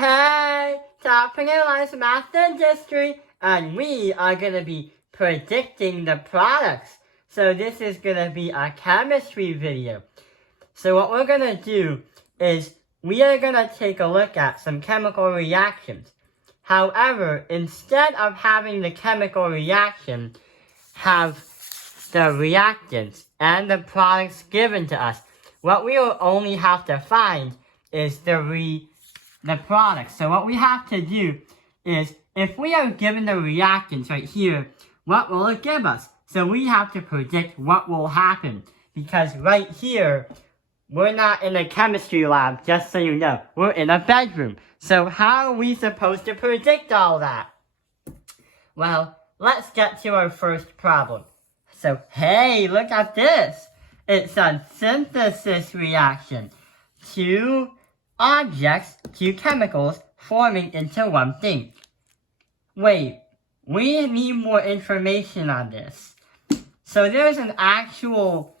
Hey, Topping Life Master History, and we are going to be predicting the products. So this is going to be a chemistry video. So what we're going to do is we are going to take a look at some chemical reactions. However, instead of having the chemical reaction have the reactants and the products given to us, what we will only have to find is the products. So what we have to do is, if we are given the reactants right here, what will it give us? So we have to predict what will happen. Because right here, we're not in a chemistry lab, just so you know. We're in a bedroom. So how are we supposed to predict all that? Well, let's get to our first problem. So, hey, look at this. It's a synthesis reaction. Two objects, two chemicals, forming into one thing. Wait, we need more information on this. So there's an actual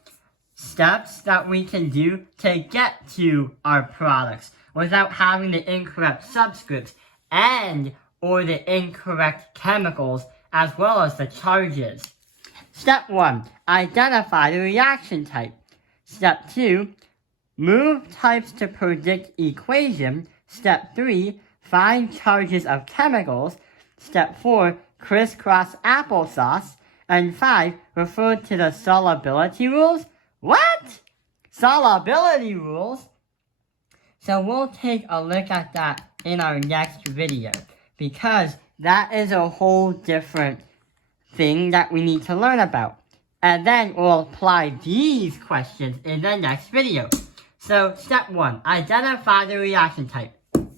steps that we can do to get to our products without having the incorrect subscripts and or the incorrect chemicals as well as the charges. Step 1. Identify the reaction type. Step 2. Move types to predict equation. Step 3. Find charges of chemicals. Step 4. Crisscross applesauce. And 5. Refer to the solubility rules. What? Solubility rules? So we'll take a look at that in our next video, because that is a whole different thing that we need to learn about. And then we'll apply these questions in the next video. So step 1, identify the reaction type.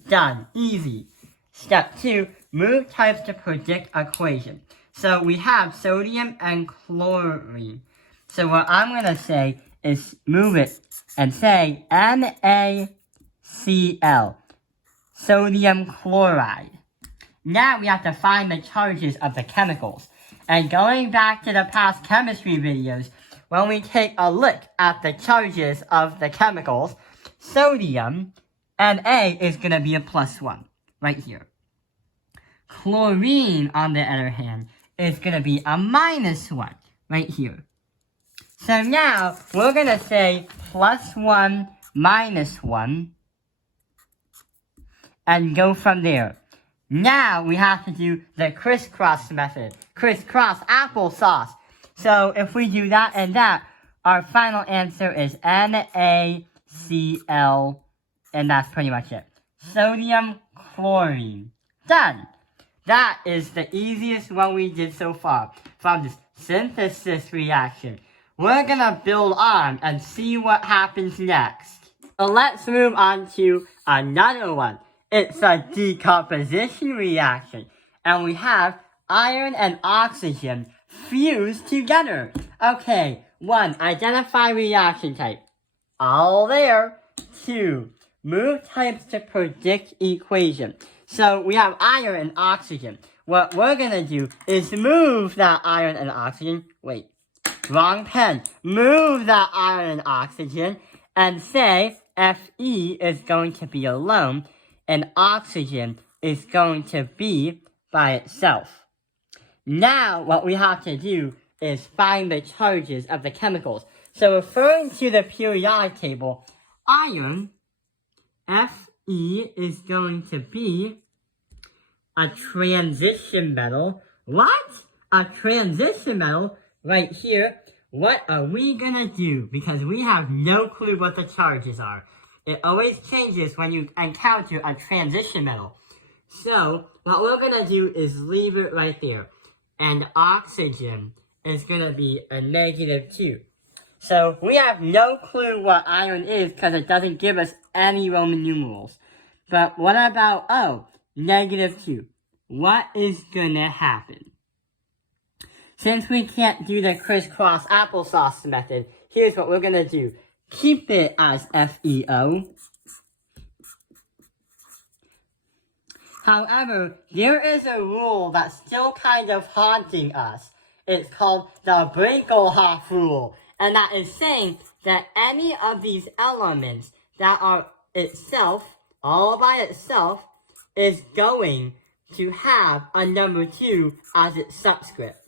Done. Easy. Step 2, move types to predict equation. So we have sodium and chlorine. So what I'm going to say is move it and say NaCl, sodium chloride. Now we have to find the charges of the chemicals. And going back to the past chemistry videos, when we take a look at the charges of the chemicals, sodium, Na is going to be a +1, right here. Chlorine, on the other hand, is going to be a -1, right here. So now, we're going to say +1, -1, and go from there. Now, we have to do the crisscross method. Crisscross applesauce. So, if we do that and that, our final answer is NaCl, and that's pretty much it. Sodium chlorine. Done! That is the easiest one we did so far from this synthesis reaction. We're gonna build on and see what happens next. So let's move on to another one. It's a decomposition reaction. And we have iron and oxygen fused together. Okay, 1, identify reaction type. All there. 2, move types to predict equation. So we have iron and oxygen. What we're gonna do is move that iron and oxygen. Wait. Wrong pen. Move that iron and oxygen and say Fe is going to be alone and oxygen is going to be by itself. Now what we have to do is find the charges of the chemicals. So referring to the periodic table, iron, Fe is going to be a transition metal. What? A transition metal? Right here, what are we gonna do? Because we have no clue what the charges are. It always changes when you encounter a transition metal. So, what we're gonna do is leave it right there. And oxygen is gonna be a -2. So, we have no clue what iron is because it doesn't give us any Roman numerals. But what about, -2? What is gonna happen? Since we can't do the crisscross applesauce method, here's what we're gonna do. Keep it as FeO. However, there is a rule that's still kind of haunting us. It's called the Brinkelhoff rule. And that is saying that any of these elements that are itself, all by itself, is going to have a number 2 as its subscript.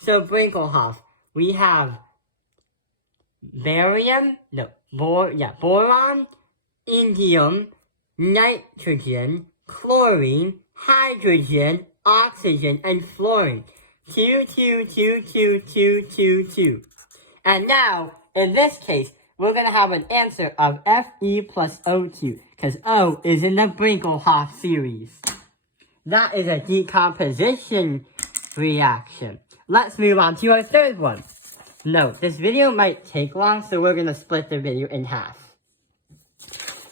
So Brinkelhoff, we have boron, indium, nitrogen, chlorine, hydrogen, oxygen, and fluorine. 2, 2, 2, 2, 2, 2, 2. And now, in this case, we're going to have an answer of Fe plus O2, because O is in the Brinkelhoff series. That is a decomposition reaction. Let's move on to our third one. Note, this video might take long, so we're going to split the video in half.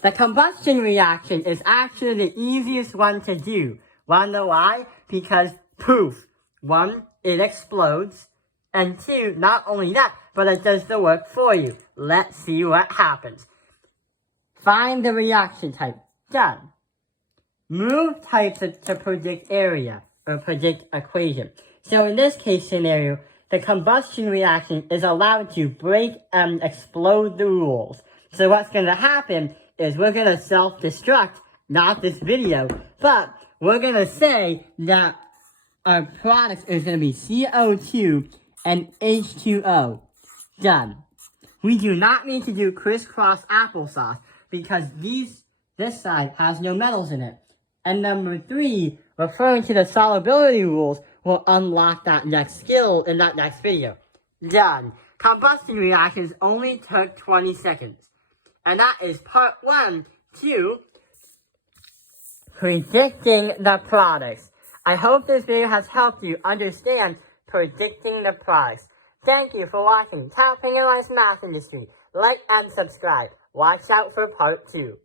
The combustion reaction is actually the easiest one to do. Wanna know why? Because poof, 1, it explodes, and 2, not only that, but it does the work for you. Let's see what happens. Find the reaction type. Done. Move types to predict area, or predict equation. So in this case scenario, the combustion reaction is allowed to break and explode the rules. So what's going to happen is we're going to self-destruct, not this video, but we're going to say that our product is going to be CO2 and H2O. Done. We do not need to do crisscross applesauce because this side has no metals in it. And number 3, referring to the solubility rules, will unlock that next skill in that next video. Done. Combustion reactions only took 20 seconds. And that is part 1 to predicting the products. I hope this video has helped you understand predicting the products. Thank you for watching Top Fingerlines Math Industry. Like and subscribe. Watch out for part 2.